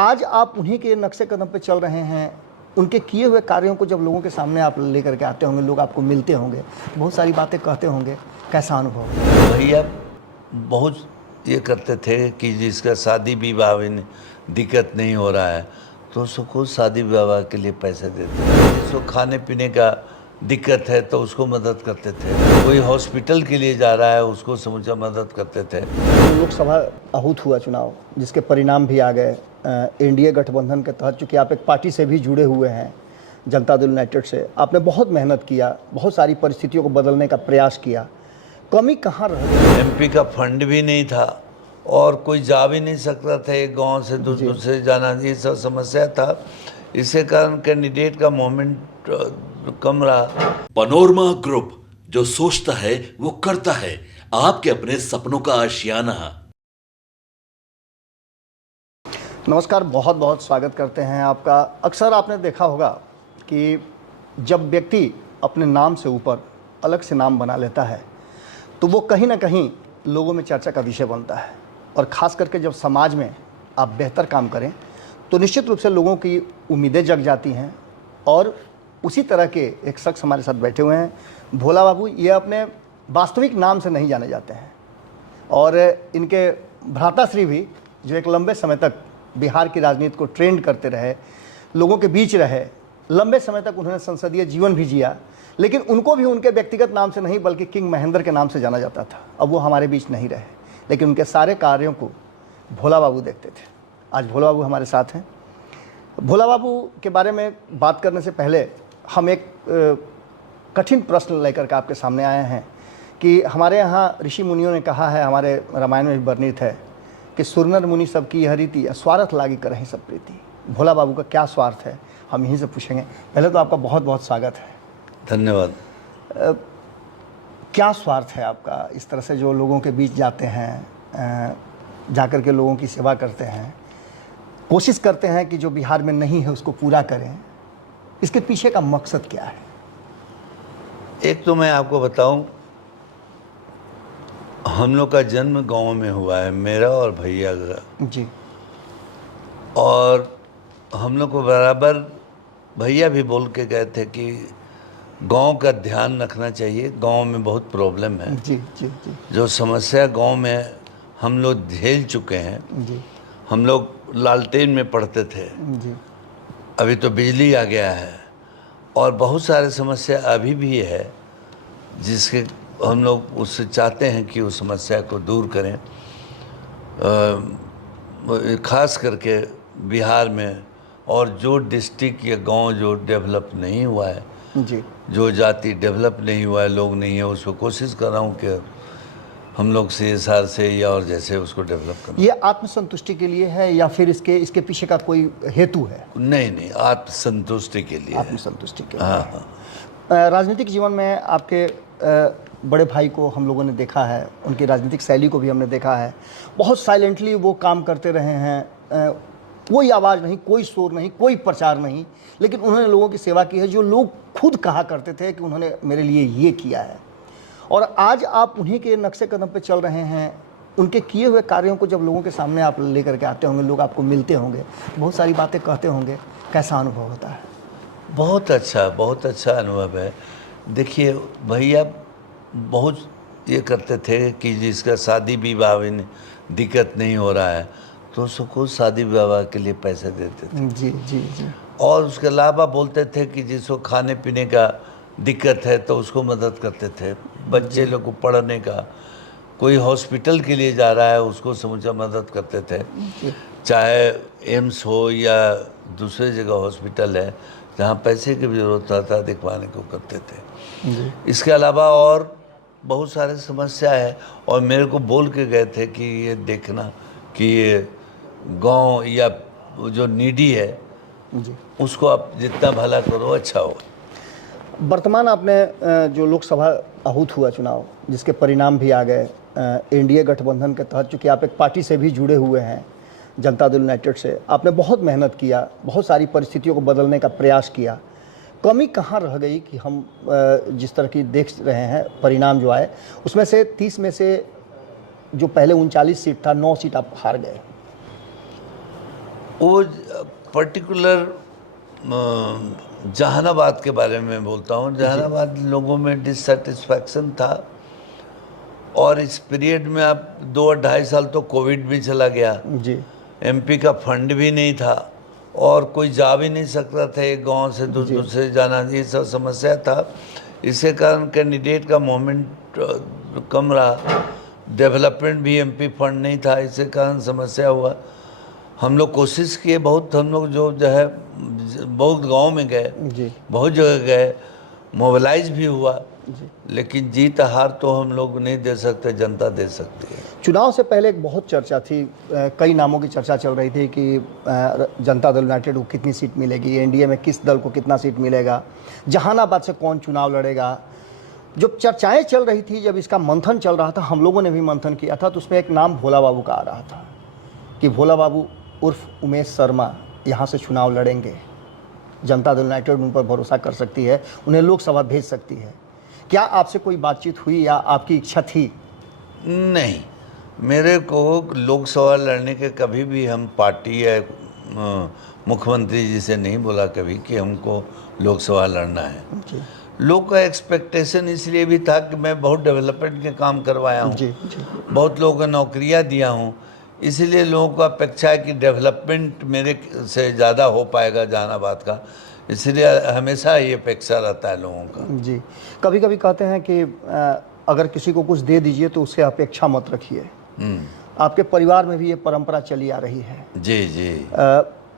आज आप उन्हीं के नक्शे कदम पे चल रहे हैं। उनके किए हुए कार्यों को जब लोगों के सामने आप लेकर के आते होंगे, लोग आपको मिलते होंगे, बहुत सारी बातें कहते होंगे, कैसा अनुभव? भैया बहुत ये करते थे कि जिसका शादी विवाह में दिक्कत नहीं हो रहा है तो उसको शादी विवाह के लिए पैसे देते थे। जिसको खाने पीने का दिक्कत है तो उसको मदद करते थे। कोई हॉस्पिटल के लिए जा रहा है उसको समूचा मदद करते थे। लोकसभा आहूत हुआ चुनाव, जिसके परिणाम भी आ गए। एनडीए गठबंधन के तहत, चूँकि आप एक पार्टी से भी जुड़े हुए हैं, जनता दल यूनाइटेड से, आपने बहुत मेहनत किया, बहुत सारी परिस्थितियों को बदलने का प्रयास किया। कमी कहाँ रह गई? एमपी का फंड भी नहीं था और कोई जा भी नहीं सकता था एक गांव से दूसरे जाना, ये सब समस्या था। इसके कारण कैंडिडेट का मूवमेंट कम रहा। पनोरमा ग्रुप, जो सोचता है वो करता है। आपके अपने सपनों का आशियाना। नमस्कार, बहुत बहुत स्वागत करते हैं आपका। अक्सर आपने देखा होगा कि जब व्यक्ति अपने नाम से ऊपर अलग से नाम बना लेता है तो वो कहीं ना कहीं लोगों में चर्चा का विषय बनता है। और ख़ास करके जब समाज में आप बेहतर काम करें तो निश्चित रूप से लोगों की उम्मीदें जग जाती हैं। और उसी तरह के एक शख्स हमारे साथ बैठे हुए हैं, भोला बाबू। ये अपने वास्तविक नाम से नहीं जाने जाते हैं और इनके भ्राताश्री भी, जो एक लंबे समय तक बिहार की राजनीति को ट्रेंड करते रहे, लोगों के बीच रहे, लंबे समय तक उन्होंने संसदीय जीवन भी जिया, लेकिन उनको भी उनके व्यक्तिगत नाम से नहीं बल्कि किंग महेंद्र के नाम से जाना जाता था। अब वो हमारे बीच नहीं रहे, लेकिन उनके सारे कार्यों को भोला बाबू देखते थे। आज भोला बाबू हमारे साथ हैं। भोला बाबू के बारे में बात करने से पहले हम एक कठिन प्रश्न लेकर के आपके सामने आए हैं कि हमारे यहाँ ऋषि मुनियों ने कहा है, हमारे रामायण में भी वर्णित है कि सुरनर मुनि सबकी यह रीति, स्वार्थ लागी करहि सब प्रीति। भोला बाबू का क्या स्वार्थ है, हम यहीं से पूछेंगे। पहले तो आपका बहुत बहुत स्वागत है। धन्यवाद। क्या स्वार्थ है आपका, इस तरह से जो लोगों के बीच जाते हैं, जाकर के लोगों की सेवा करते हैं, कोशिश करते हैं कि जो बिहार में नहीं है उसको पूरा करें, इसके पीछे का मकसद क्या है? एक तो मैं आपको बताऊं, हम लोग का जन्म गांव में हुआ है, मेरा और भैया का जी। और हम लोग को बराबर भैया भी बोल के गए थे कि गांव का ध्यान रखना चाहिए, गांव में बहुत प्रॉब्लम है। जी जी जी। जो समस्या गांव में हम लोग झेल चुके हैं। जी हम लोग लालटेन में पढ़ते थे, जी। अभी तो बिजली आ गया है और बहुत सारे समस्या अभी भी है जिसके हम लोग उससे चाहते हैं कि उस समस्या को दूर करें। ख़ास करके बिहार में, और जो डिस्ट्रिक्ट या गांव जो डेवलप नहीं हुआ है, जी। जो जाति डेवलप नहीं हुआ है, लोग नहीं है, उसको कोशिश कर रहा हूँ कि हम लोग CSR से या और जैसे उसको डेवलप करना। ये आत्मसंतुष्टि के लिए है या फिर इसके पीछे का कोई हेतु है? नहीं, आत्मसंतुष्टि के लिए। आत्मसंतुष्टि के लिए। हाँ। राजनीतिक जीवन में आपके बड़े भाई को हम लोगों ने देखा है, उनकी राजनीतिक शैली को भी हमने देखा है। बहुत साइलेंटली वो काम करते रहे हैं, कोई आवाज़ नहीं, कोई शोर नहीं, कोई प्रचार नहीं, लेकिन उन्होंने लोगों की सेवा की है, जो लोग खुद कहा करते थे कि उन्होंने मेरे लिए ये किया है। और आज आप उन्हीं के नक्शे कदम पे चल रहे हैं। उनके किए हुए कार्यों को जब लोगों के सामने आप लेकर के आते होंगे, लोग आपको मिलते होंगे, बहुत सारी बातें कहते होंगे, कैसा अनुभव होता है? बहुत अच्छा अनुभव है। देखिए भैया बहुत ये करते थे कि जिसका शादी विवाह में दिक्कत नहीं हो रहा है तो उसको शादी विवाह के लिए पैसे देते थे। जी जी जी। और उसके अलावा बोलते थे कि जिसको खाने पीने का दिक्कत है तो उसको मदद करते थे। बच्चे लोग को पढ़ने का, कोई हॉस्पिटल के लिए जा रहा है उसको समूचा मदद करते थे, चाहे एम्स हो या दूसरे जगह हॉस्पिटल है जहाँ पैसे की भी ज़रूरत होता दिखवाने को करते थे। इसके अलावा और बहुत सारे समस्या है और मेरे को बोल के गए थे कि ये देखना कि ये गांव या जो नीडी है जी, उसको आप जितना भला करो अच्छा हो। वर्तमान आपने जो लोकसभा आहूत हुआ चुनाव, जिसके परिणाम भी आ गए, एनडीए गठबंधन के तहत, चूँकि आप एक पार्टी से भी जुड़े हुए हैं, जनता दल यूनाइटेड से, आपने बहुत मेहनत किया, बहुत सारी परिस्थितियों को बदलने का प्रयास किया। कमी कहाँ रह गई कि हम जिस तरह की देख रहे हैं परिणाम जो आए, उसमें से 30 में से जो पहले 39 सीट था, 9 सीट आप हार गए? वो पर्टिकुलर जहानाबाद के बारे में बोलता हूँ। जहानाबाद लोगों में डिससेटिस्फैक्शन था, और इस पीरियड में अब 2-2.5 साल तो कोविड भी चला गया जी एमपी का फंड भी नहीं था, और कोई जा भी नहीं सकता था एक गांव से दूसरे जाना, ये सब समस्या था। इसके कारण कैंडिडेट का मूवमेंट कम रहा, डेवलपमेंट भी एमपी फंड नहीं था, इसके कारण समस्या हुआ। हम लोग कोशिश किए बहुत, हम लोग जो है बहुत गांव में गए, जी बहुत जगह गए, मोबिलाइज भी हुआ, लेकिन जीत हार तो हम लोग नहीं दे सकते, जनता दे सकती है। चुनाव से पहले एक बहुत चर्चा थी, कई नामों की चर्चा चल रही थी कि जनता दल यूनाइटेड को कितनी सीट मिलेगी, एनडीए में किस दल को कितना सीट मिलेगा, जहानाबाद से कौन चुनाव लड़ेगा। जब चर्चाएं चल रही थी, जब इसका मंथन चल रहा था, हम लोगों ने भी मंथन किया था, तो उसमें एक नाम भोला बाबू का आ रहा था कि भोला बाबू उर्फ उमेश शर्मा यहाँ से चुनाव लड़ेंगे, जनता दल यूनाइटेड उन पर भरोसा कर सकती है, उन्हें लोकसभा भेज सकती है। क्या आपसे कोई बातचीत हुई या आपकी इच्छा थी? नहीं, मेरे को लोकसभा लड़ने के कभी भी हम पार्टी या मुख्यमंत्री जी से नहीं बोला कभी कि हमको लोकसभा लड़ना है। जी लोग का एक्सपेक्टेशन इसलिए भी था कि मैं बहुत डेवलपमेंट के काम करवाया हूँ, जी बहुत लोगों को नौकरियाँ दिया हूँ, इसलिए लोगों को अपेक्षा है कि डेवलपमेंट मेरे से ज़्यादा हो पाएगा जहानाबाद का, इसलिए हमेशा ये अपेक्षा रहता है लोगों का। जी, कभी कभी कहते हैं कि अगर किसी को कुछ दे दीजिए तो उससे अपेक्षा मत रखिए। आपके परिवार में भी ये परंपरा चली आ रही है। जी जी।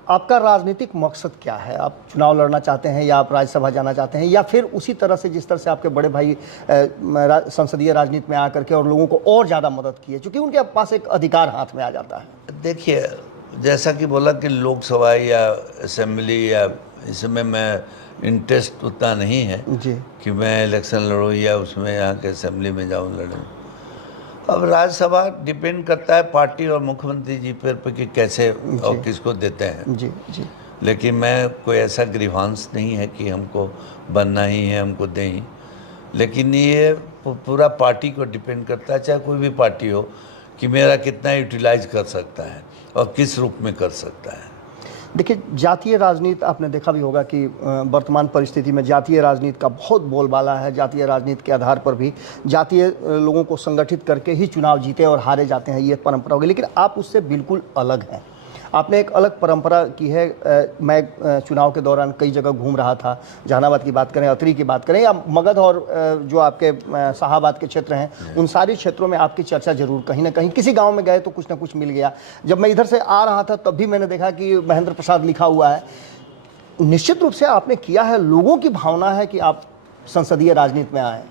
आपका राजनीतिक मकसद क्या है? आप चुनाव लड़ना चाहते हैं, या आप राज्यसभा जाना चाहते हैं, या फिर उसी तरह से जिस तरह से आपके बड़े भाई संसदीय राजनीति में आकर के और लोगों को और ज़्यादा मदद की है, क्योंकि उनके पास एक अधिकार हाथ में आ जाता है? देखिए, जैसा कि बोला कि लोकसभा या असेंबली या इसमें मैं इंटरेस्ट उतना नहीं है जी कि मैं इलेक्शन लड़ूँ या उसमें यहाँ के असेंबली में जाऊँ लड़ूँ। अब राज्यसभा डिपेंड करता है पार्टी और मुख्यमंत्री जी पर कि कैसे और किसको देते हैं। जी जी। लेकिन मैं कोई ऐसा ग्रीवांस नहीं है कि हमको बनना ही है, हमको दें ही, लेकिन ये पूरा पार्टी को डिपेंड करता है, चाहे कोई भी पार्टी हो, कि मेरा कितना यूटिलाइज कर सकता है और किस रूप में कर सकता है। देखिए, जातीय राजनीति आपने देखा भी होगा कि वर्तमान परिस्थिति में जातीय राजनीति का बहुत बोलबाला है। जातीय राजनीति के आधार पर भी जातीय लोगों को संगठित करके ही चुनाव जीते और हारे जाते हैं, ये परंपरा होगी। लेकिन आप उससे बिल्कुल अलग हैं, आपने एक अलग परंपरा की है। मैं चुनाव के दौरान कई जगह घूम रहा था, जहानाबाद की बात करें, अतरी की बात करें, या मगध और जो आपके शाहाबाद के क्षेत्र हैं, उन सारी क्षेत्रों में आपकी चर्चा जरूर कहीं ना कहीं, किसी गांव में गए तो कुछ ना कुछ मिल गया। जब मैं इधर से आ रहा था तब भी मैंने देखा कि महेंद्र प्रसाद लिखा हुआ है। निश्चित रूप से आपने किया है, लोगों की भावना है कि आप संसदीय राजनीति में आए,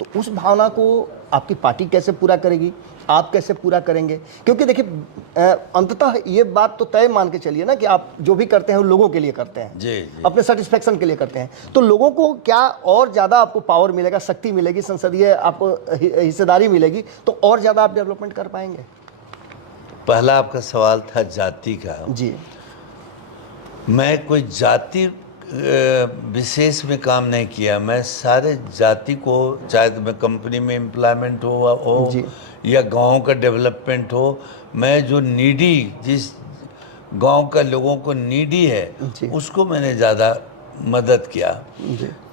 तो उस भावना को आपकी पार्टी कैसे पूरा करेगी, आप कैसे पूरा करेंगे? क्योंकि देखिए, अंततः ये बात तो तय मान के चलिए ना कि आप जो भी करते हैं वो लोगों के लिए करते हैं, जी। अपने सेटिस्फेक्शन के लिए करते हैं। तो लोगों को क्या और ज़्यादा आपको पावर मिलेगा, शक्ति मिलेगी, संसदीय आपको हिस्सेदारी मिलेगी, तो और ज़्यादा आप डेवलपमेंट कर पाएंगे? पहला आपका सवाल था जाति का। जी। मैं कोई जाति विशेष में काम नहीं किया, मैं सारे जाति को, चाहे मैं कंपनी में एम्प्लॉयमेंट हो या गांव का डेवलपमेंट हो, मैं जो नीडी, जिस गांव का लोगों को नीडी है उसको मैंने ज़्यादा मदद किया,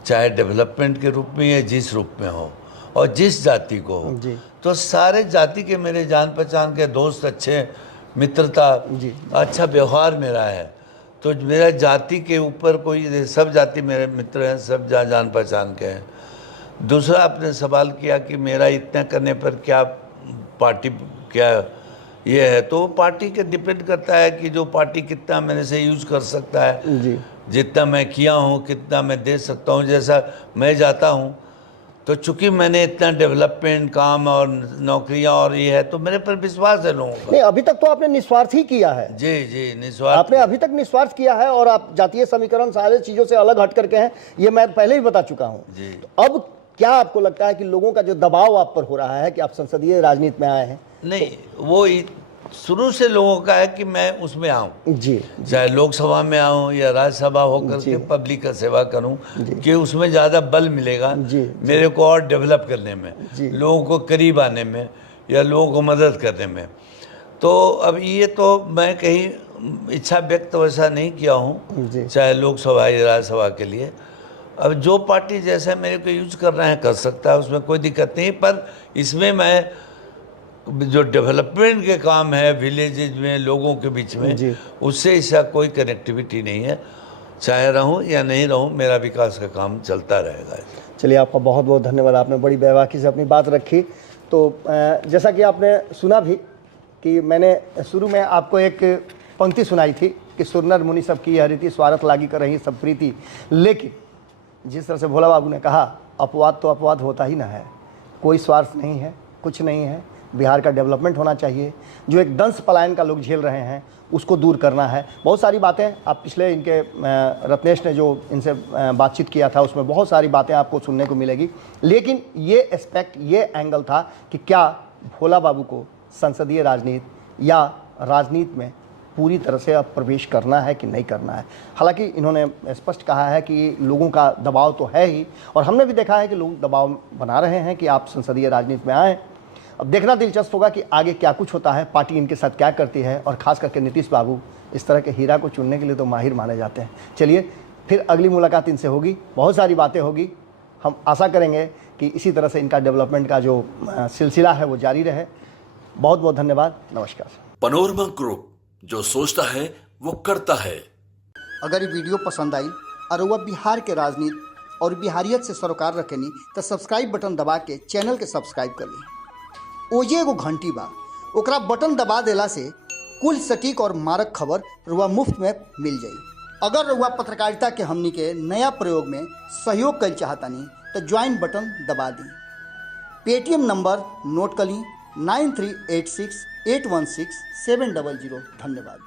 चाहे डेवलपमेंट के रूप में या जिस रूप में हो, और जिस जाति को हो। तो सारे जाति के मेरे जान पहचान के दोस्त, अच्छे मित्रता, अच्छा व्यवहार मेरा है। तो मेरा जाति के ऊपर कोई, सब जाति मेरे मित्र हैं, सब जान पहचान के हैं। दूसरा आपने सवाल किया कि मेरा इतना करने पर क्या पार्टी क्या ये है, तो पार्टी के डिपेंड करता है कि जो पार्टी कितना मेरे से यूज कर सकता है, जितना मैं किया हूँ, कितना मैं दे सकता हूँ। जैसा मैं जाता हूँ तो चूंकि मैंने इतना डेवलपमेंट काम और नौकरियां और ये है, तो मेरे पर विश्वास है लोगों का। नहीं, अभी तक तो आपने निस्वार्थ ही किया है। जी जी, निस्वार्थ आपने अभी तक निस्वार्थ किया है, और आप जातीय समीकरण सारे चीजों से अलग हट करके हैं, ये मैं पहले ही बता चुका हूँ। तो अब क्या आपको लगता है कि लोगों का जो दबाव आप पर हो रहा है कि आप संसदीय राजनीति में आए हैं? नहीं, वो शुरू से लोगों का है कि मैं उसमें आऊँ, जी, चाहे लोकसभा में आऊँ या राज्यसभा होकर के पब्लिक का सेवा करूँ, कि उसमें ज़्यादा बल मिलेगा मेरे को और डेवलप करने में, लोगों को करीब आने में या लोगों को मदद करने में। तो अब ये तो मैं कहीं इच्छा व्यक्त वैसा नहीं किया हूँ, जी। चाहे लोकसभा या राज्यसभा के लिए। अब जो पार्टी जैसे मेरे को यूज करना है कर सकता है, उसमें कोई दिक्कत नहीं। पर इसमें मैं जो डेवलपमेंट के काम है विलेजेज में, लोगों के बीच में, जी। उससे इसका कोई कनेक्टिविटी नहीं है। चाहे रहूं या नहीं रहूं, मेरा विकास का काम चलता रहेगा। चलिए, आपका बहुत बहुत धन्यवाद। आपने बड़ी बेबाकी से अपनी बात रखी। तो जैसा कि आपने सुना भी कि मैंने शुरू में आपको एक पंक्ति सुनाई थी कि सुरनर मुनि सब की यह रीति, स्वार्थ लागी कर रही सब प्रीति। लेकिन जिस तरह से भोला बाबू ने कहा, अपवाद तो अपवाद होता ही ना है, कोई स्वार्थ नहीं है, कुछ नहीं है। बिहार का डेवलपमेंट होना चाहिए। जो एक दंश पलायन का लोग झेल रहे हैं उसको दूर करना है। बहुत सारी बातें आप पिछले इनके रत्नेश ने जो इनसे बातचीत किया था उसमें बहुत सारी बातें आपको सुनने को मिलेगी। लेकिन ये एस्पेक्ट, ये एंगल था कि क्या भोला बाबू को संसदीय राजनीति या राजनीति में पूरी तरह से अब प्रवेश करना है कि नहीं करना है। हालांकि इन्होंने स्पष्ट कहा है कि लोगों का दबाव तो है ही, और हमने भी देखा है कि लोग दबाव बना रहे हैं कि आप संसदीय राजनीति में आएँ। अब देखना दिलचस्प होगा कि आगे क्या कुछ होता है, पार्टी इनके साथ क्या करती है, और ख़ास करके नीतीश बाबू इस तरह के हीरा को चुनने के लिए तो माहिर माने जाते हैं। चलिए, फिर अगली मुलाकात इनसे होगी, बहुत सारी बातें होगी। हम आशा करेंगे कि इसी तरह से इनका डेवलपमेंट का जो सिलसिला है वो जारी रहे। बहुत बहुत धन्यवाद, नमस्कार। पनोरमा ग्रुप, जो सोचता है वो करता है। अगर ये वीडियो पसंद आई और वह बिहार के राजनीति और बिहारियत से सरोकार रखेनी तो सब्सक्राइब बटन दबा के चैनल के सब्सक्राइब कर ली। ओजे एगो घंटी बा, ओकरा बटन दबा देला से कुल सटीक और मारक खबर रुआ मुफ्त में मिल जाई। अगर रुआ पत्रकारिता के हमनी के नया प्रयोग में सहयोग कर चाहतानी तो ज्वाइन बटन दबा दी। पेटीएम नंबर नोट कर ली 9386816700। धन्यवाद।